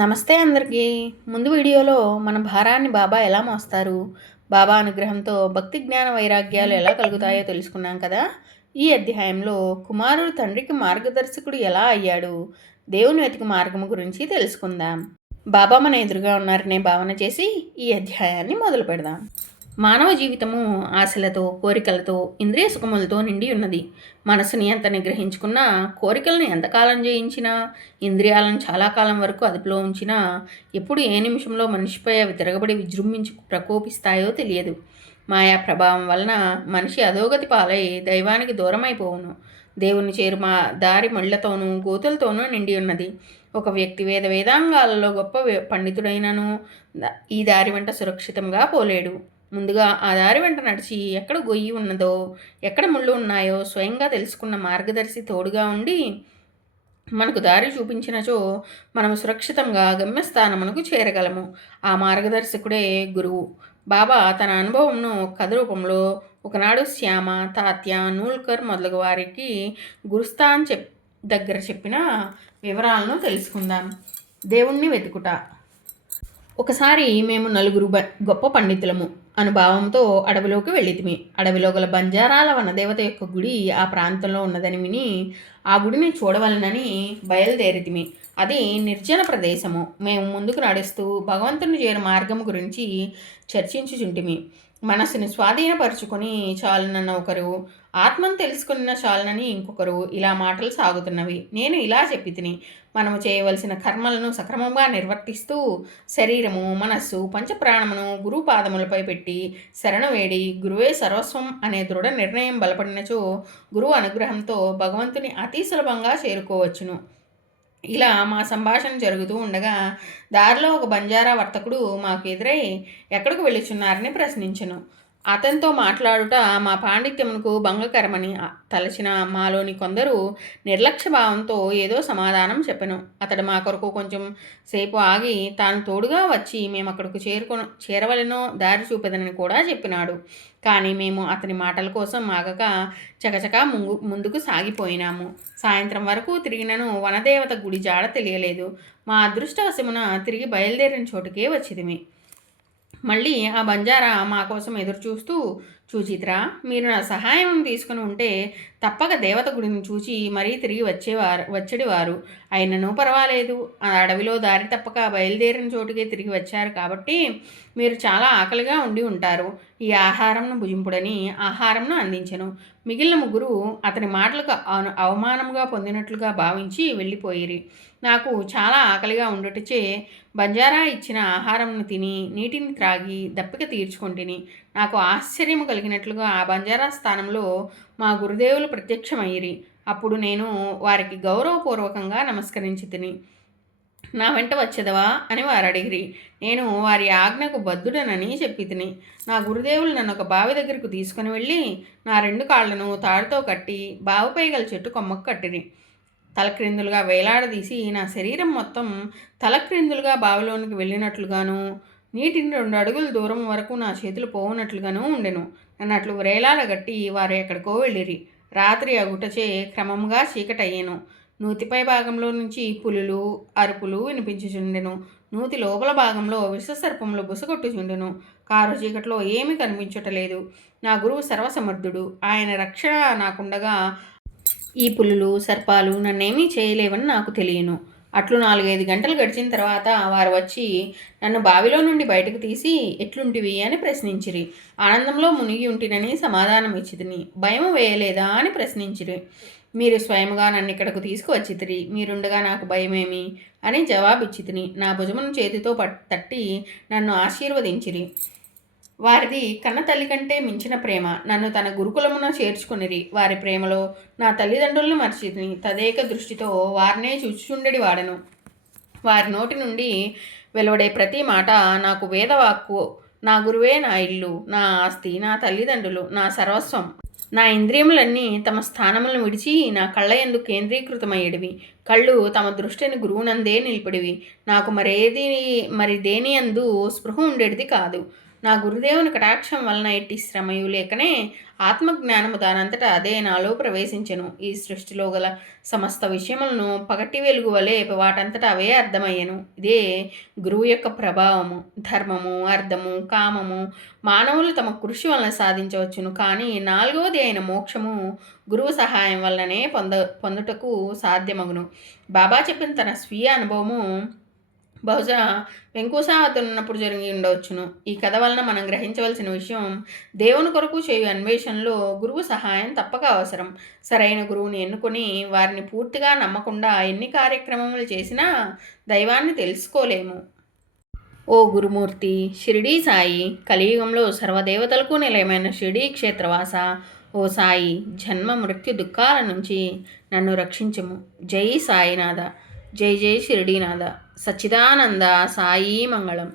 నమస్తే అందరికీ. ముందు వీడియోలో మన భారాన్ని బాబా ఎలా మోస్తారు, బాబా అనుగ్రహంతో భక్తి జ్ఞాన వైరాగ్యాలు ఎలా కలుగుతాయో తెలుసుకున్నాం కదా. ఈ అధ్యాయంలో కుమారుడు తండ్రికి మార్గదర్శకుడు ఎలా అయ్యాడు, దేవుని వెతికి మార్గము గురించి తెలుసుకుందాం. బాబా మన ఎదురుగా ఉన్నారనే భావన చేసి ఈ అధ్యాయాన్ని మొదలు పెడదాం. మానవ జీవితము ఆశలతో, కోరికలతో, ఇంద్రియ సుఖములతో నిండి ఉన్నది. మనసుని ఎంత నిగ్రహించుకున్నా, కోరికలను ఎంతకాలం జయించినా, ఇంద్రియాలను చాలా కాలం వరకు అదుపులో ఉంచినా, ఎప్పుడు ఏ నిమిషంలో మనిషిపై అవి తిరగబడి విజృంభించి ప్రకోపిస్తాయో తెలియదు. మాయా ప్రభావం వలన మనిషి అధోగతి పాలై దైవానికి దూరమైపోవును. దేవుని చేరు దారి మళ్లతోనూ గోతులతోనూ నిండి ఉన్నది. ఒక వ్యక్తి వేదాంగాలలో గొప్ప పండితుడైనను ఈ దారి వెంట సురక్షితంగా పోలేడు. ముందుగా ఆ దారి వెంట నడిచి ఎక్కడ గొయ్యి ఉన్నదో, ఎక్కడ ముళ్ళు ఉన్నాయో స్వయంగా తెలుసుకున్న మార్గదర్శి తోడుగా ఉండి మనకు దారి చూపించినచో మనము సురక్షితంగా గమ్యస్థానమునకు చేరగలము. ఆ మార్గదర్శకుడే గురువు. బాబా తన అనుభవంను కథ రూపంలో ఒకనాడు శ్యామ, తాత్య, నూల్కర్ మొదలగు వారికి గురుస్థాన్ దగ్గర చెప్పిన వివరాలను తెలుసుకుందాం. దేవుణ్ణి వెతుకుట. ఒకసారి మేము నలుగురు గొప్ప పండితులము అనుభావంతో అడవిలోకి వెళ్ళితిమి. అడవిలో గల బంజారాల వనదేవత యొక్క గుడి ఆ ప్రాంతంలో ఉన్నదని విని ఆ గుడిని చూడవలనని బయలుదేరితిమి. అది నిర్జన ప్రదేశము. మేము ముందుకు నడుస్తూ భగవంతుని చేరు మార్గం గురించి చర్చించుచుంటిమి. మనసుని స్వాధీనపరుచుకొని చాలునన్న ఒకరు, ఆత్మను తెలుసుకున్న చాలునని ఇంకొకరు, ఇలా మాటలు సాగుతున్నవి. నేను ఇలా చెప్పి తిని, మనము చేయవలసిన కర్మలను సక్రమంగా నిర్వర్తిస్తూ శరీరము, మనస్సు, పంచప్రాణమును గురువు పాదములపై పెట్టి శరణు వేడి గురువే సర్వస్వం అనే దృఢ నిర్ణయం బలపడినచో గురువు అనుగ్రహంతో భగవంతుని అతి సులభంగా చేరుకోవచ్చును. ఇలా మా సంభాషణ జరుగుతూ ఉండగా దారిలో ఒక బంజారా వర్తకుడు మాకు ఎదురై ఎక్కడికి వెళ్ళుచున్నారని ప్రశ్నించెను. అతనితో మాట్లాడుట మా పాండిత్యమునకు భంగకరమని తలచిన మాలోని కొందరు నిర్లక్ష్య భావంతో ఏదో సమాధానం చెప్పెను. అతడు మా కొరకు కొంచెం సేపు ఆగి తాను తోడుగా వచ్చి మేము అక్కడికి చేరవలెనో దారి చూపెదనని కూడా చెప్పినాడు. కానీ మేము అతని మాటల కోసం ఆగక చకచకా ముందుకు సాగిపోయినాము. సాయంత్రం వరకు తిరిగినను వనదేవత గుడి జాడ తెలియలేదు. మా అదృష్టవశమున తిరిగి బయలుదేరిన చోటుకే వచ్చిదిమి. మళ్ళీ ఆ బంజారా మా కోసం ఎదురు చూస్తూ, చూచిత్రా, మీరు నా సహాయం తీసుకుని ఉంటే తప్పక దేవత గుడిని చూచి మరీ తిరిగి వచ్చేవారు అయినను పర్వాలేదు. ఆ అడవిలో దారి తప్పక బయలుదేరిన చోటుకే తిరిగి వచ్చారు కాబట్టి మీరు చాలా ఆకలిగా ఉండి ఉంటారు. ఈ ఆహారంను భుజింపుడని ఆహారంను అందించెను. మిగిలిన ముగ్గురు అతని మాటలకు అవమానంగా పొందినట్లుగా భావించి వెళ్ళిపోయిరి. నాకు చాలా ఆకలిగా ఉండుటచే బంజారా ఇచ్చిన ఆహారంను తిని నీటిని త్రాగి దప్పిక తీర్చుకొంటిని. నాకు ఆశ్చర్యము కలిగినట్లుగా ఆ బంజారా స్థానంలో మా గురుదేవులు ప్రత్యక్షమయ్యిరి. అప్పుడు నేను వారికి గౌరవపూర్వకంగా నమస్కరించి తిని, నా వెంట వచ్చేదవా అని వారు అడిగిరి. నేను వారి ఆజ్ఞకు బద్ధుడనని చెప్పి తిని. నా గురుదేవులు నన్ను ఒక బావి దగ్గరకు తీసుకుని వెళ్ళి నా 2 కాళ్లను తాడుతో కట్టి బావిపై గల చెట్టు కొమ్మకు కట్టిరి. తలక్రిందులుగా వేలాడదీసి నా శరీరం మొత్తం తలక్రిందులుగా బావిలోనికి వెళ్ళినట్లుగాను, నీటిని 2 అడుగుల దూరం వరకు నా చేతులు పోవునట్లుగాను ఉండెను. నన్ను అట్లు వ్రేలాడగట్టి వారు ఎక్కడికో వెళ్ళిరి. రాత్రి అగుటచే క్రమంగా చీకటయ్యేను. నూతిపై భాగంలో నుంచి పులులు అరుపులు వినిపించుచుండెను. నూతి లోపల భాగంలో విషసర్పములు బుసగొట్టుచుండెను. కారు చీకట్లో ఏమీ కనిపించటలేదు. నా గురువు సర్వసమర్థుడు. ఆయన రక్షణ నాకుండగా ఈ పులులు సర్పాలు నన్నేమీ చేయలేవని నాకు తెలియను. అట్లు 4-5 గంటలు గడిచిన తర్వాత వారు వచ్చి నన్ను బావిలో నుండి బయటకు తీసి ఎట్లుంటివి అని ప్రశ్నించిరి. ఆనందంలో మునిగి ఉంటినని సమాధానం ఇచ్చితిని. భయము వేయలేదా అని ప్రశ్నించిరి. మీరు స్వయముగా నన్ను ఇక్కడకు తీసుకువచ్చితిరి, మీరుండగా నాకు భయమేమి అని జవాబిచ్చితిని. నా భుజమును చేతితో తట్టి నన్ను ఆశీర్వదించిరి. వారిది కన్న తల్లి కంటే మించిన ప్రేమ. నన్ను తన గురుకులమున చేర్చుకునిరి. వారి ప్రేమలో నా తల్లిదండ్రులను మర్చితిని. తదేక దృష్టితో వారినే చూచుచుండెడి వాడను. వారి నోటి నుండి వెలువడే ప్రతి మాట నాకు వేదవాక్కు. నా గురువే నా ఇల్లు, నా ఆస్తి, నా తల్లిదండ్రులు, నా సర్వస్వం. నా ఇంద్రియములన్నీ తమ స్థానములను విడిచి నా కళ్ళ యందు కేంద్రీకృతమయ్యేటివి. కళ్ళు తమ దృష్టిని గురువునందే నిలిపడివి. నాకు మరి దేని యందు స్పృహ ఉండేటిది కాదు. నా గురుదేవుని కటాక్షం వలన ఎట్టి శ్రమయు లేకనే ఆత్మజ్ఞానము దానంతటా అదే నాలో ప్రవేశించెను. ఈ సృష్టిలో గల సమస్త విషయములను పగటి వెలుగు వలె వాటంతటా అవే అర్థమయ్యను. ఇదే గురువు యొక్క ప్రభావము. ధర్మము, అర్థము, కామము మానవులు తమ కృషి వలన సాధించవచ్చును. కానీ నాలుగవది అయిన మోక్షము గురువు సహాయం వల్లనే పొందుటకు సాధ్యమగును. బాబా చెప్పిన తన స్వీయ అనుభవము బహుశా వెంకుశావతులున్నప్పుడు జరిగి ఉండవచ్చును. ఈ కథ వలన మనం గ్రహించవలసిన విషయం, దేవుని కొరకు చేయు అన్వేషణలో గురువు సహాయం తప్పక అవసరం. సరైన గురువుని ఎన్నుకొని వారిని పూర్తిగా నమ్మకుండా ఎన్ని కార్యక్రమములు చేసినా దైవాన్ని తెలుసుకోలేము. ఓ గురుమూర్తి, షిరిడీ సాయి, కలియుగంలో సర్వదేవతలకు నిలయమైన షిరిడీ క్షేత్రవాస, ఓ సాయి, జన్మ మృత్యు దుఃఖాల నుంచి నన్ను రక్షించము. జై సాయినాథ. జై జై షిరిడీనాథ. సచ్చిదానంద సాయి మంగళం.